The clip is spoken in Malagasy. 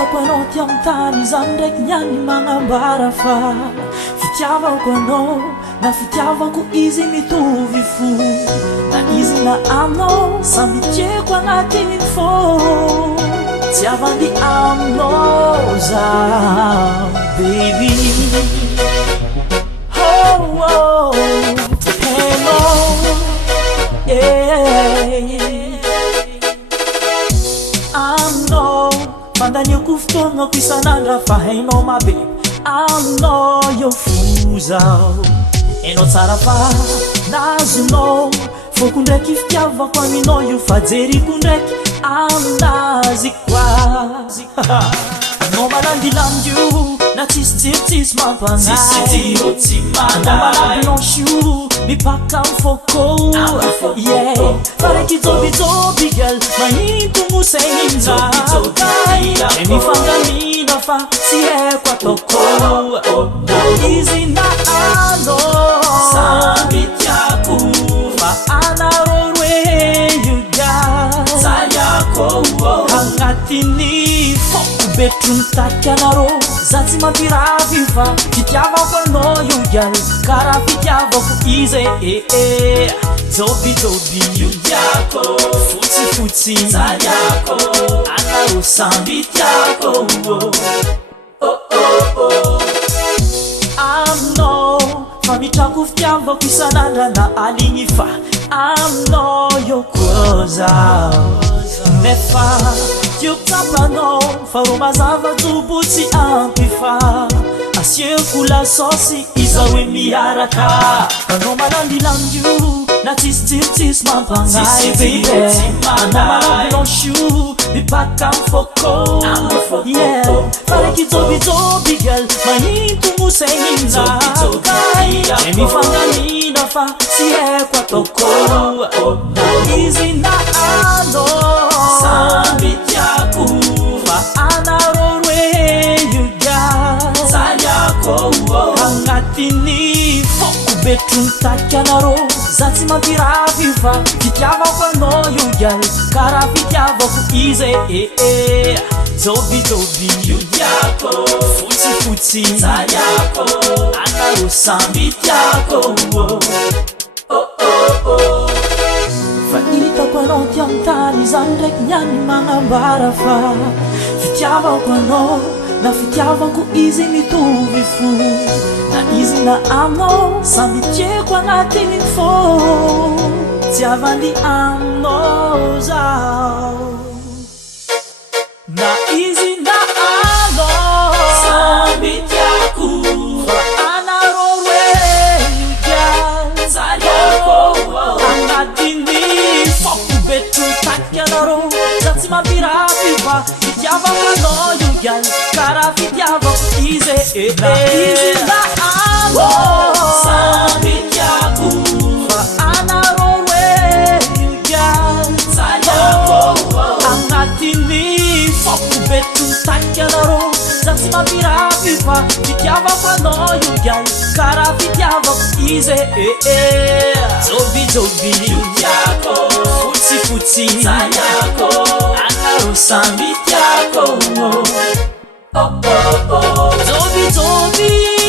Fahitako anao ty amin'ny tany izany ndraiky niany magnambara fa fitiavako anao na fitiavako izy mitovy fo na izy na aminao samby tieko agnatiny fô tsy avandi aminao zaho baby. Oh, oh, hello, yeah. Aminao fandaniako fotoagnako isan'andra fa hainao mabe aminao eo fo zaho hainao tsara fa nazonao foko ndraiky fitiavako aminao io fa jeriko ndraiky aminazy koa anao malandilandy io na tsisy jirotsisy mampagnahy anao malaby blanche mipaka mifôkô yeah fa raiky jobijoby girl magnito mosaigninjakay e mifangamina fa tsy haiko ataoko na izy na anao samby tiako fa anao roe you got sayako agnatiny foko betro mitaky anarô za tsy mampiravy fa fitiavako anao io gal karaha fitiavako izy jobijoby io tiako fotsifotsy sayako anarô samby tiako aminao fa mitrako fitiavako isan'andra na aligny fa aminao io koa zaho nefa tioko tsapanao fa ro mazava jobo tsy ampy fa asieko lasôsy iza hoe miaraka anao malandilandy io na tsisy jirotsisy mampagnahy baby anao malaby blanche mipaka mifôkô yeah fa raiky jobijoby girl magnito mosaigninjakay e mifangamina fa tsy haiko ataoko na izy na anao samby tiako fa anarô roe you got sayako agnatiny foko betro mitaky anarô za tsy mampiravy fa fitiavako anao io gal karaha fitiavako izy jobijoby io tiako fotsifotsy sayako anarô samby tiako fahitako anao ty amin'ny tany izany ndraiky niany magnambara fa fitiavako anao na fitiavako izy mitovy fo na izy na aminao samby tieko agnatiny fô tsy avandi aminao zaho na izy na aminao samby tiako fa anarô roe you got sayako agnatiny foko betro mitaky anarô za tsy mampiravy fa fitiavako anao io gal karaha fitiavako izy na izy na aminao samby tiako fa anarô roe you got sayako agnatiny foko betro mitaky anarô za tsy mampiravy fa fitiavako anao io gal karaha fitiavako izy jobijoby io tiako fotsifotsy sayako anarô samby tiako jobijoby